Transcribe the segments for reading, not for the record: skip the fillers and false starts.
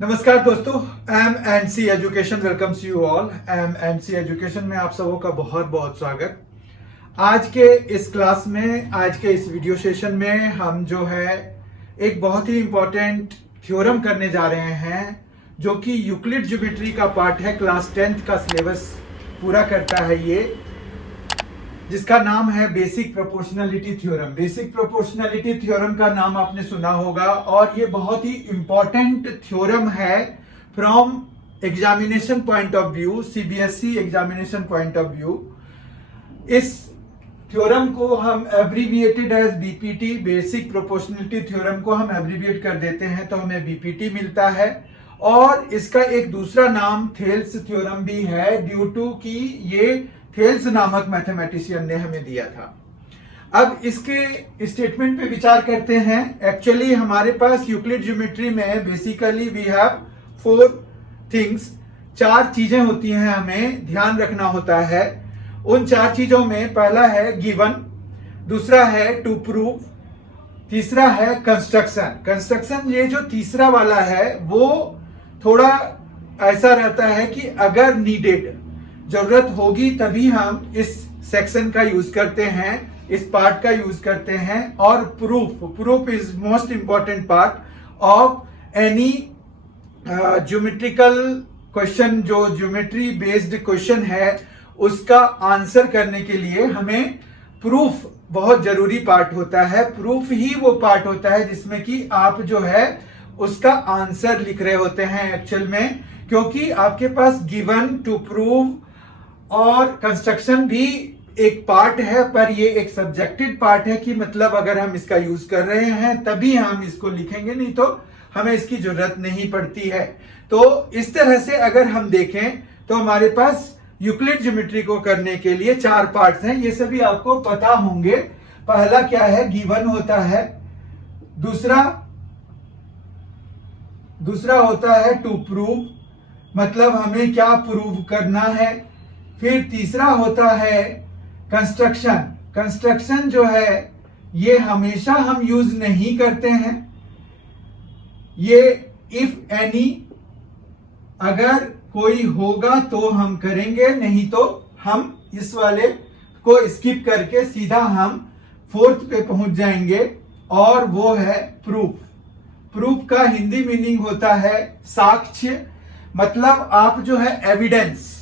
नमस्कार दोस्तों, M and C education welcomes you all. M and C education में आप सबों का बहुत बहुत स्वागत। आज के इस क्लास में, आज के इस वीडियो सेशन में हम जो है एक बहुत ही इंपॉर्टेंट थ्योरम करने जा रहे हैं जो कि यूक्लिड ज्योमेट्री का पार्ट है। क्लास 10th का सिलेबस पूरा करता है ये, जिसका नाम है basic proportionality theorem. Basic proportionality theorem का नाम आपने सुना होगा और ये बहुत ही इंपॉर्टेंट थ्योरम है from examination point of view, CBSE examination point of view. इस थ्योरम को हम abbreviated as BPT, basic proportionality theorem को हम एब्रीविएट कर देते हैं तो हमें बीपीटी मिलता है। और इसका एक दूसरा नाम थेल्स थ्योरम भी है, ड्यू टू कि ये थेल्स नामक मैथमेटिशियन ने हमें दिया था। अब इसके स्टेटमेंट पे विचार करते हैं। एक्चुअली हमारे पास यूक्लिड ज्योमेट्री में बेसिकली वी हैव 4 थिंग्स, 4 चीजें होती हैं, हमें ध्यान रखना होता है। उन 4 चीजों में पहला है गिवन, दूसरा है टू प्रूव, तीसरा है कंस्ट्रक्शन। कंस्ट्रक्शन ये जो तीसरा वाला है वो थोड़ा ऐसा रहता है कि अगर नीडेड, जरूरत होगी तभी हम इस सेक्शन का यूज करते हैं, इस पार्ट का यूज करते हैं। और proof is most important part of any geometrical question. जो ज्योमेट्री बेस्ड क्वेश्चन है उसका आंसर करने के लिए हमें प्रूफ बहुत जरूरी पार्ट होता है। प्रूफ ही वो पार्ट होता है जिसमें कि आप जो है उसका आंसर लिख रहे होते हैं एक्चुअल में, क्योंकि आपके पास गिवन, टू प्रूव और कंस्ट्रक्शन भी एक पार्ट है, पर ये एक सब्जेक्टिव पार्ट है कि मतलब अगर हम इसका यूज कर रहे हैं तभी हम इसको लिखेंगे, नहीं तो हमें इसकी जरूरत नहीं पड़ती है। तो इस तरह से अगर हम देखें तो हमारे पास यूक्लिड ज्योमेट्री को करने के लिए 4 पार्ट्स हैं, ये सभी आपको पता होंगे। पहला क्या है, गिवन होता है। दूसरा होता है टू प्रूव, मतलब हमें क्या प्रूव करना है। फिर तीसरा होता है कंस्ट्रक्शन। कंस्ट्रक्शन जो है ये हमेशा हम यूज नहीं करते हैं, ये इफ एनी, अगर कोई होगा तो हम करेंगे, नहीं तो हम इस वाले को स्किप करके सीधा हम 4th पे पहुंच जाएंगे और वो है प्रूफ। प्रूफ का हिंदी मीनिंग होता है साक्ष्य, मतलब आप जो है एविडेंस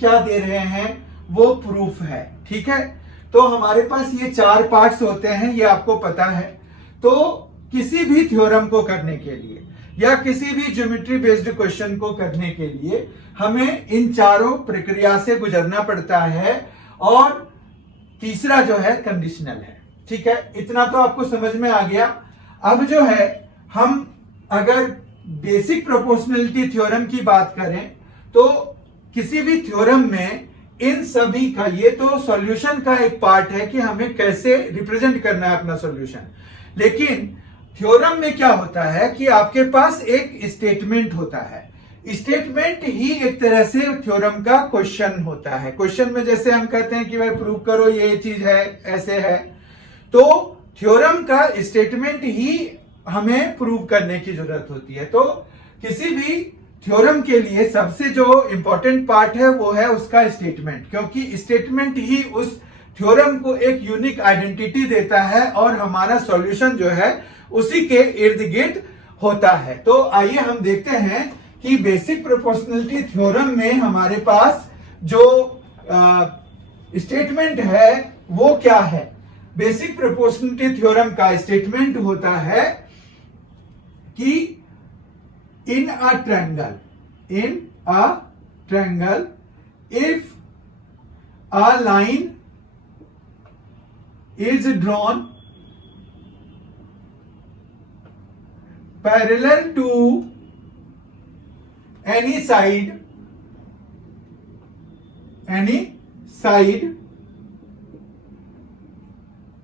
क्या दे रहे हैं वो प्रूफ है। ठीक है, तो हमारे पास ये 4 पार्ट्स होते हैं, ये आपको पता है। तो किसी भी थ्योरम को करने के लिए या किसी भी ज्योमेट्री बेस्ड क्वेश्चन को करने के लिए हमें इन चारों प्रक्रिया से गुजरना पड़ता है। और तीसरा जो है कंडीशनल है। ठीक है, इतना तो आपको समझ में आ गया। अब जो है हम अगर बेसिक प्रोपोर्शनलिटी थ्योरम की बात करें तो किसी भी थ्योरम में इन सभी का, ये तो सॉल्यूशन का एक पार्ट है कि हमें कैसे रिप्रेजेंट करना है अपना सॉल्यूशन। लेकिन थ्योरम में क्या होता है कि आपके पास एक स्टेटमेंट होता है। स्टेटमेंट ही एक तरह से थ्योरम का क्वेश्चन होता है। क्वेश्चन में जैसे हम कहते हैं कि भाई प्रूव करो ये चीज है, ऐसे है, तो थ्योरम का स्टेटमेंट ही हमें प्रूव करने की जरूरत होती है। तो किसी भी थ्योरम के लिए सबसे जो इंपॉर्टेंट पार्ट है वो है उसका स्टेटमेंट, क्योंकि स्टेटमेंट ही उस थ्योरम को एक यूनिक आइडेंटिटी देता है और हमारा सॉल्यूशन जो है उसी के इर्द गिर्द होता है। तो आइए हम देखते हैं कि बेसिक प्रोपोर्शनलिटी थ्योरम में हमारे पास जो स्टेटमेंट है वो क्या है। बेसिक प्रोपोर्शनलिटी थ्योरम का स्टेटमेंट होता है कि in a triangle if a line is drawn parallel to any side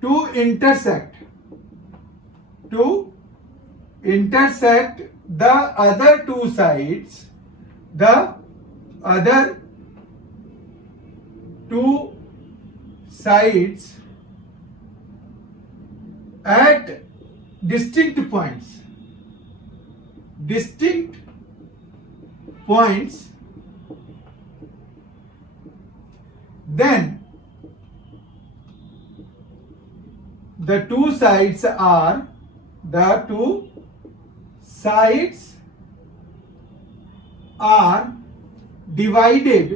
to intersect the other two sides, at distinct points. Distinct points, then the two sides are divided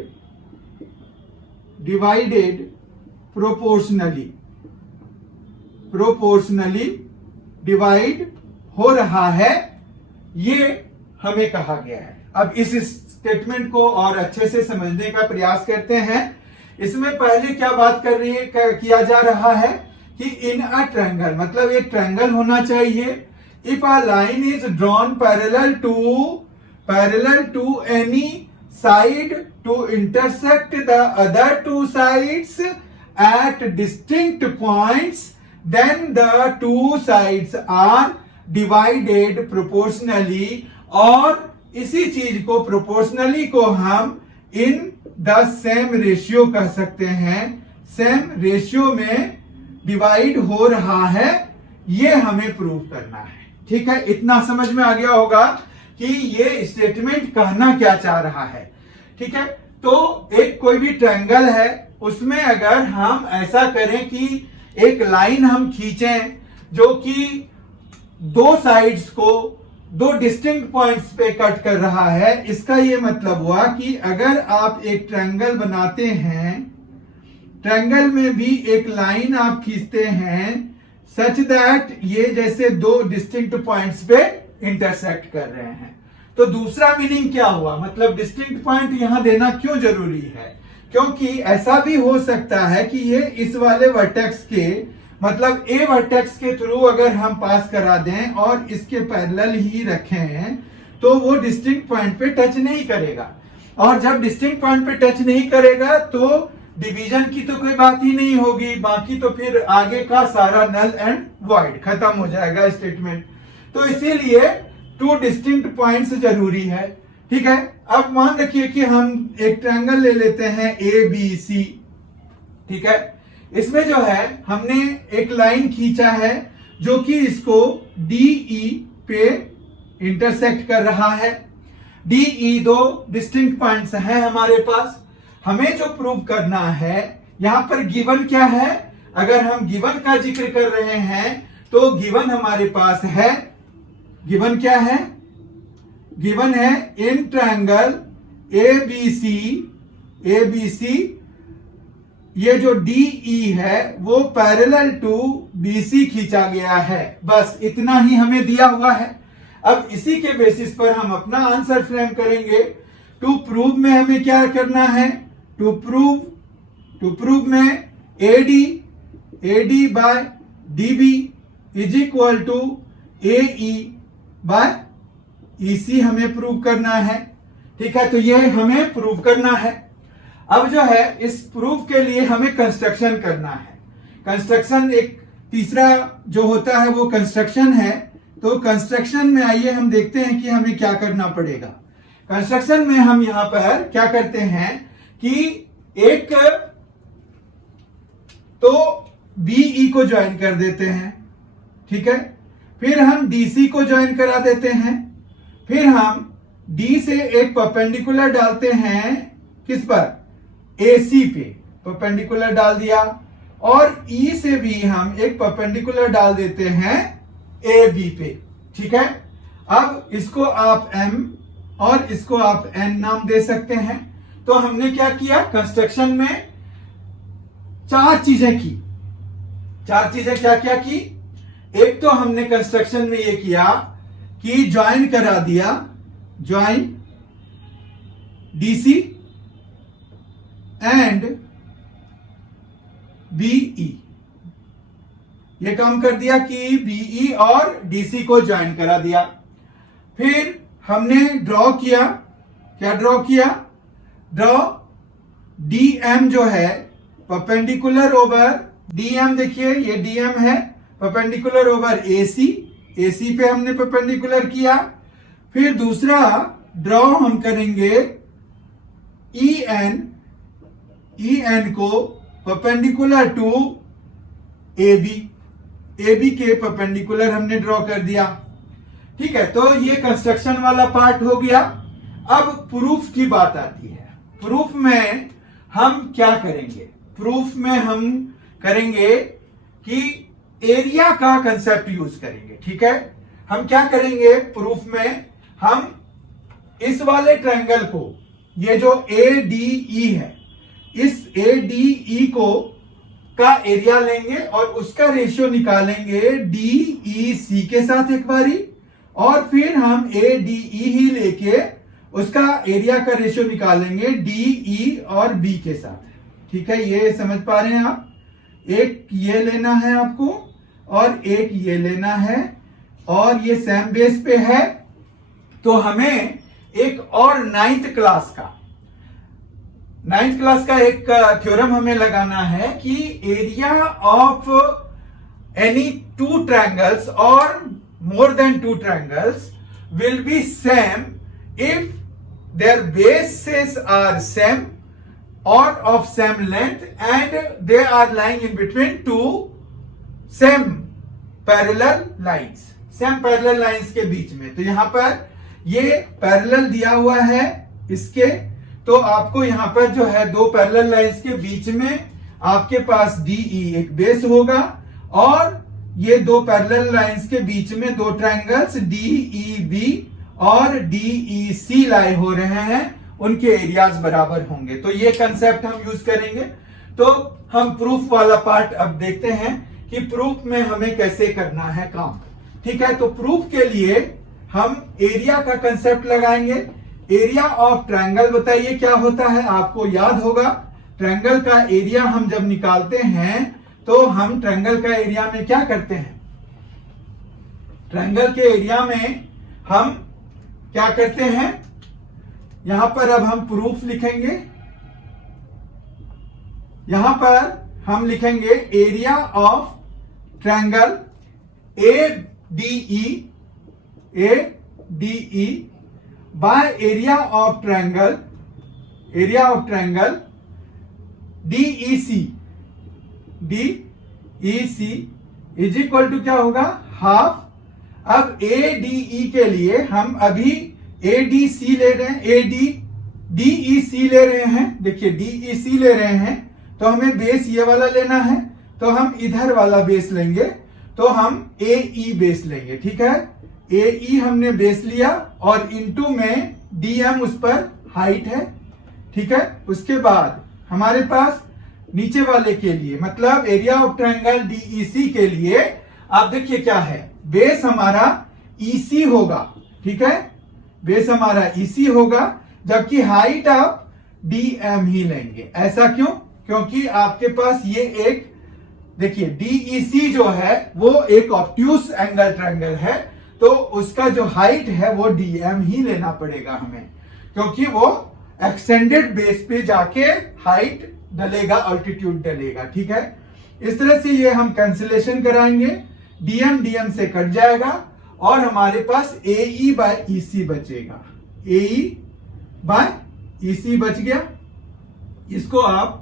proportionally divide हो रहा है, ये हमें कहा गया है। अब इस स्टेटमेंट को और अच्छे से समझने का प्रयास करते हैं। इसमें पहले क्या बात किया जा रहा है कि इन अ ट्रायंगल, मतलब एक ट्रायंगल होना चाहिए। If a line is drawn parallel to any side to intersect the other two sides at distinct points, then the two sides are divided proportionally, और इसी चीज को proportionally को हम in the same ratio कह सकते हैं। same ratio में डिवाइड हो रहा है, ये हमें प्रूव करना है। ठीक है, इतना समझ में आ गया होगा कि ये स्टेटमेंट कहना क्या चाह रहा है। ठीक है, तो एक कोई भी ट्रायंगल है, उसमें अगर हम ऐसा करें कि एक लाइन हम खींचें जो कि दो साइड्स को दो डिस्टिंक्ट पॉइंट्स पे कट कर रहा है, इसका ये मतलब हुआ कि अगर आप एक ट्रायंगल बनाते हैं, ट्रायंगल में भी एक लाइन आप खींचते हैं सच दैट ये जैसे दो डिस्टिंक्ट पॉइंट्स पे इंटरसेक्ट कर रहे हैं। तो दूसरा मीनिंग क्या हुआ, मतलब डिस्टिंक्ट पॉइंट यहां देना क्यों जरूरी है? क्योंकि ऐसा भी हो सकता है कि ये इस वाले वर्टेक्स के, मतलब ए वर्टेक्स के थ्रू अगर हम पास करा दें और इसके पैरेलल ही रखें तो वो डिस्टिंक्ट पॉइंट पे टच नहीं करेगा, और जब डिस्टिंक्ट पॉइंट पे टच नहीं करेगा तो डिवीजन की तो कोई बात ही नहीं होगी, बाकी तो फिर आगे का सारा नल एंड वॉइड खत्म हो जाएगा स्टेटमेंट। तो इसीलिए टू डिस्टिंक्ट पॉइंट्स जरूरी है। ठीक है, अब मान रखिए कि हम एक ट्रायंगल ले लेते हैं ABC। ठीक है, इसमें जो है हमने एक लाइन खींचा है जो कि इसको DE पे इंटरसेक्ट कर रहा है। DE दो डिस्टिंक्ट पॉइंट्स हैं हमारे पास। हमें जो प्रूव करना है, यहां पर गिवन क्या है, अगर हम गिवन का जिक्र कर रहे हैं तो गिवन हमारे पास है, गिवन क्या है, गिवन है इन ट्रायंगल ABC ये जो DE है वो पैरेलल टू BC खींचा गया है। बस इतना ही हमें दिया हुआ है। अब इसी के बेसिस पर हम अपना आंसर फ्रेम करेंगे। टू प्रूव में हमें क्या करना है, टू प्रूव में AD by DB is equal to AE by EC हमें प्रूव करना है। ठीक है, तो ये हमें प्रूव करना है। अब जो है इस प्रूफ के लिए हमें कंस्ट्रक्शन करना है। कंस्ट्रक्शन एक तीसरा जो होता है वो कंस्ट्रक्शन है। तो कंस्ट्रक्शन में आइए हम देखते हैं कि हमें क्या करना पड़ेगा। कंस्ट्रक्शन में हम यहां पर क्या करते हैं कि एक तो BE को ज्वाइन कर देते हैं। ठीक है, फिर हम DC को ज्वाइन करा देते हैं, फिर हम D से एक परपेंडिकुलर डालते हैं किस पर, AC पे परपेंडिकुलर डाल दिया, और E से भी हम एक परपेंडिकुलर डाल देते हैं AB पे। ठीक है, अब इसको आप M और इसको आप N नाम दे सकते हैं। तो हमने क्या किया, कंस्ट्रक्शन में चार चीजें की। चार चीजें क्या क्या की, एक तो हमने कंस्ट्रक्शन में ये किया कि ज्वाइन करा दिया, ज्वाइन DC एंड BE, ये काम कर दिया कि BE और DC को ज्वाइन करा दिया। फिर हमने ड्रॉ किया, क्या ड्रॉ किया, ड्रॉ DM जो है परपेंडिकुलर ओवर DM, देखिए ये DM है, परपेंडिकुलर ओवर AC पे हमने परपेंडिकुलर किया। फिर दूसरा ड्रॉ हम करेंगे EN को परपेंडिकुलर टू AB के परपेंडिकुलर हमने ड्रॉ कर दिया। ठीक है, तो ये कंस्ट्रक्शन वाला पार्ट हो गया। अब प्रूफ की बात आती है। प्रूफ में हम क्या करेंगे? प्रूफ में हम करेंगे कि एरिया का कंसेप्ट यूज करेंगे। ठीक है, हम क्या करेंगे प्रूफ में? हम इस वाले ट्रायंगल को, ये जो ADE है, इस ADE को का एरिया लेंगे और उसका रेशियो निकालेंगे DEC के साथ एक बारी, और फिर हम ADE ही लेके उसका एरिया का रेशियो निकालेंगे DE और B के साथ। ठीक है, ये समझ पा रहे हैं आप? एक ये लेना है आपको और एक ये लेना है, और ये सेम बेस पे है। तो हमें एक और नाइन्थ क्लास का एक थ्योरम हमें लगाना है कि area of any two triangles और more than two triangles will be same if their bases are same or of same length and they are lying in between two same parallel lines, same parallel lines के बीच में। तो यहां पर ये parallel दिया हुआ है इसके, तो आपको यहां पर जो है दो पैरेलल लाइंस के बीच में आपके पास DE एक बेस होगा, और ये दो पैरेलल लाइंस के बीच में दो ट्रायंगल्स DEB और DEC लाई हो रहे हैं, उनके एरियाज बराबर होंगे। तो ये कंसेप्ट हम यूज करेंगे। तो हम प्रूफ वाला पार्ट अब देखते हैं कि प्रूफ में हमें कैसे करना है काम। ठीक है, तो प्रूफ के लिए हम एरिया का कंसेप्ट लगाएंगे। एरिया ऑफ ट्रायंगल बताइए क्या होता है? आपको याद होगा, ट्रायंगल का एरिया हम जब निकालते हैं तो हम ट्रायंगल का एरिया में क्या करते हैं? ट्रायंगल के एरिया में हम क्या करते हैं? यहां पर अब हम प्रूफ लिखेंगे। यहां पर हम लिखेंगे area of triangle ADE by area of triangle DEC is equal to क्या होगा? हाफ। अब ADE के लिए हम अभी ADC ले रहे हैं, DEC ले रहे हैं। देखिए DEC ले रहे हैं तो हमें बेस ये वाला लेना है, तो हम इधर वाला बेस लेंगे, तो हम AE बेस लेंगे। ठीक है, AE हमने बेस लिया और इनटू में DM उस पर हाइट है। ठीक है, उसके बाद हमारे पास नीचे वाले के लिए मतलब एरिया ऑफ ट्रायंगल DEC के लिए आप देखिए क्या है, बेस हमारा EC होगा। ठीक है, बेस हमारा EC होगा, जबकि हाइट आप DM ही लेंगे। ऐसा क्यों? क्योंकि आपके पास ये एक देखिए DEC जो है वो एक ऑब्ट्यूस एंगल ट्रायंगल है, तो उसका जो हाइट है वो DM ही लेना पड़ेगा हमें, क्योंकि वो एक्सटेंडेड बेस पे जाके हाइट डलेगा, अल्टीट्यूड डलेगा। ठीक है, इस तरह से ये हम कैंसिलेशन कराएंगे, DM से कट जाएगा और हमारे पास AE बाय EC बचेगा। AE बाय EC बच गया, इसको आप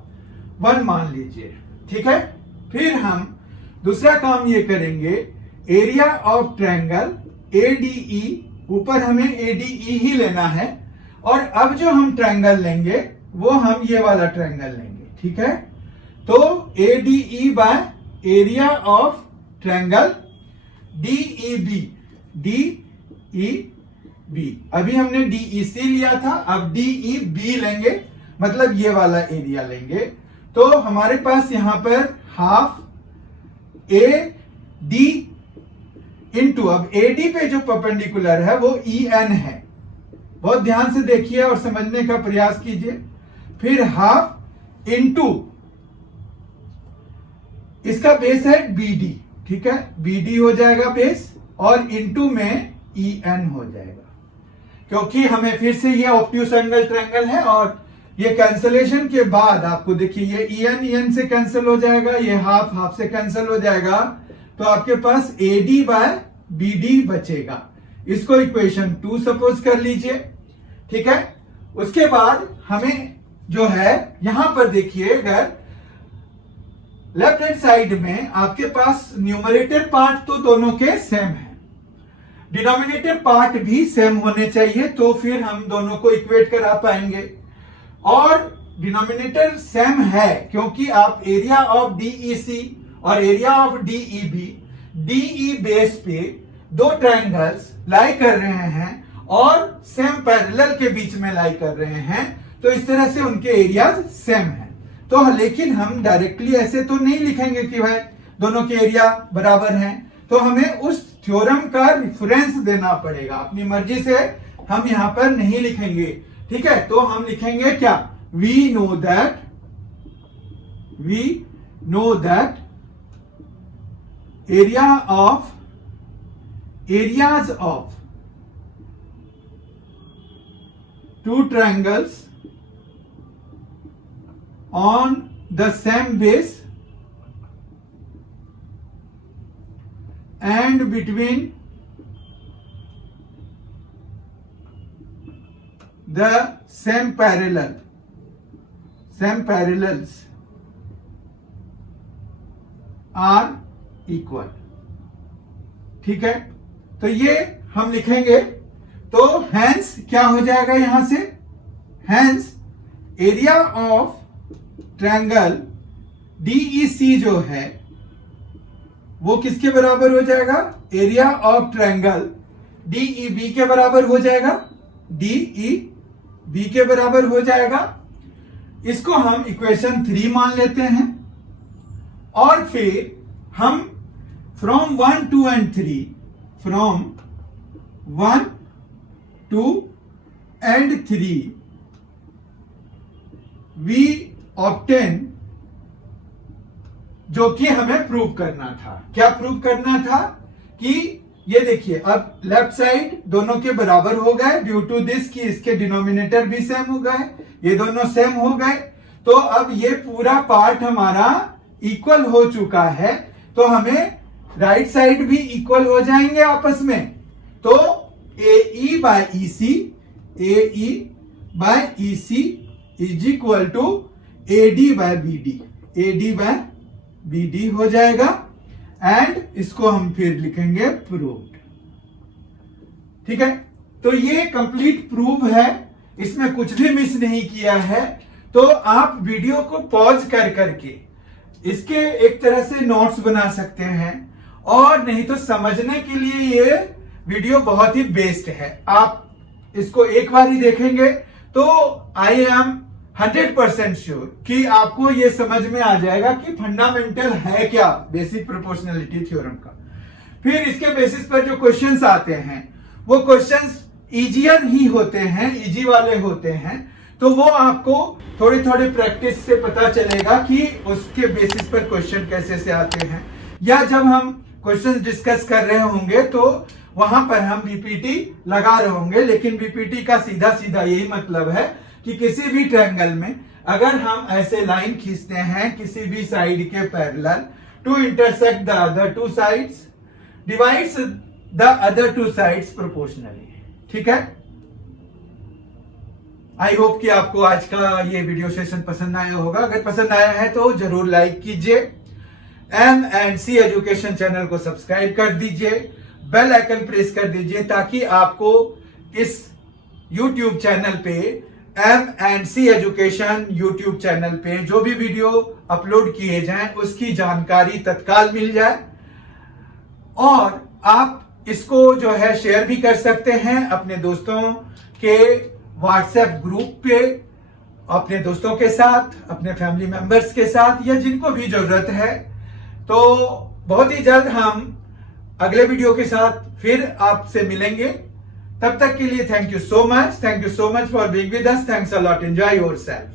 1 मान लीजिए। ठीक है, फिर हम दूसरा काम ये करेंगे, एरिया ऑफ ट्रायंगल ADE, ऊपर हमें ADE ही लेना है, और अब जो हम ट्रायंगल लेंगे वो हम ये वाला ट्रायंगल लेंगे। ठीक है, तो ADE by area of triangle DEB। अभी हमने DEC लिया था, अब DEB लेंगे, मतलब ये वाला एरिया लेंगे। तो हमारे पास यहां पर हाफ AD इंटू, अब AD पे जो परपेंडिकुलर है वो EN है। बहुत ध्यान से देखिए और समझने का प्रयास कीजिए। फिर हाफ इंटू इसका बेस है BD। ठीक है, BD हो जाएगा बेस, और इंटू में EN हो जाएगा, क्योंकि हमें फिर से ये ऑब्ट्यूस एंगल ट्रायंगल है। और ये कैंसलेशन के बाद आपको देखिए ये EN से कैंसिल हो जाएगा, ये हाफ से कैंसिल हो जाएगा, तो आपके पास AD बाय BD बचेगा। इसको इक्वेशन 2 सपोज कर लीजिए। ठीक है, उसके बाद हमें जो है यहां पर देखिए, अगर लेफ्ट हैंड साइड में आपके पास न्यूमरेटर पार्ट तो दोनों के सेम है, डिनोमिनेटर पार्ट भी सेम होने चाहिए, तो फिर हम दोनों को इक्वेट करा पाएंगे। और डिनोमिनेटर सेम है क्योंकि आप एरिया ऑफ डीईसी और area of DEB, DE base पे दो ट्राइंगल्स लाई कर रहे हैं और सेम पैरेलल के बीच में लाई कर रहे हैं, तो इस तरह से उनके एरियाज सेम हैं। तो लेकिन हम डायरेक्टली ऐसे तो नहीं लिखेंगे कि भाई दोनों के एरिया बराबर हैं, तो हमें उस थ्योरम का रिफरेंस देना पड़ेगा। अपनी मर्जी से हम यहां पर नहीं लिखेंगे, ठीक है। तो हम लिखेंगे क्या, we know that areas of two triangles on the same base and between the same parallels are equal। ठीक है, तो ये हम लिखेंगे। तो हैंस क्या हो जाएगा यहां से, hence area of triangle DEC जो है वो किसके बराबर हो जाएगा, एरिया ऑफ ट्रायंगल DEB के बराबर हो जाएगा, DEB के बराबर हो जाएगा। इसको हम इक्वेशन 3 मान लेते हैं और फिर हम from 1, 2 and 3 from 1, 2 and 3 we obtain, जो कि हमें प्रूव करना था। क्या प्रूव करना था कि ये देखिए, अब लेफ्ट साइड दोनों के बराबर हो गए ड्यू टू दिस कि इसके डिनोमिनेटर भी सेम हो गए, ये दोनों सेम हो गए। तो अब ये पूरा पार्ट हमारा इक्वल हो चुका है, तो हमें राइट साइड भी इक्वल हो जाएंगे आपस में। तो AE by EC is equal to AD by BD हो जाएगा एंड इसको हम फिर लिखेंगे प्रूव्ड। ठीक है, तो ये कंप्लीट प्रूव है, इसमें कुछ भी मिस नहीं किया है। तो आप वीडियो को पॉज कर करके इसके एक तरह से नोट्स बना सकते हैं, और नहीं तो समझने के लिए ये वीडियो बहुत ही बेस्ट है। आप इसको एक बार ही देखेंगे तो आई एम 100% श्योर कि आपको ये समझ में आ जाएगा कि फंडामेंटल है क्या बेसिक प्रोपोर्शनलिटी थ्योरम का। फिर इसके बेसिस पर जो क्वेश्चंस आते हैं वो क्वेश्चंस इजियर ही होते हैं, इजी वाले होते हैं। तो वो आपको थोड़ी थोड़ी प्रैक्टिस से पता चलेगा कि उसके बेसिस पर क्वेश्चन कैसे से आते हैं, या जब हम क्वेश्चंस डिस्कस कर रहे होंगे तो वहां पर हम बीपीटी लगा रहे होंगे। लेकिन बीपीटी का सीधा सीधा यही मतलब है कि किसी भी ट्रायंगल में अगर हम ऐसे लाइन खींचते हैं किसी भी साइड के parallel to intersect the other two sides, divides the other two sides proportionally. ठीक है, आई होप कि आपको आज का ये वीडियो सेशन पसंद आया होगा। अगर पसंद आया है तो जरूर लाइक कीजिए, M&C एजुकेशन चैनल को सब्सक्राइब कर दीजिए, बेल आइकन प्रेस कर दीजिए ताकि आपको इस YouTube चैनल पे M&C एजुकेशन YouTube चैनल पे जो भी वीडियो अपलोड किए जाएं उसकी जानकारी तत्काल मिल जाए। और आप इसको जो है शेयर भी कर सकते हैं अपने दोस्तों के व्हाट्सएप ग्रुप पे, अपने दोस्तों के साथ, अपने फैमिली मेंबर्स के साथ, या जिनको भी जरूरत है। तो बहुत ही जल्द हम अगले वीडियो के साथ फिर आपसे मिलेंगे। तब तक के लिए thank you so much for being with us. Thanks a lot, enjoy yourself.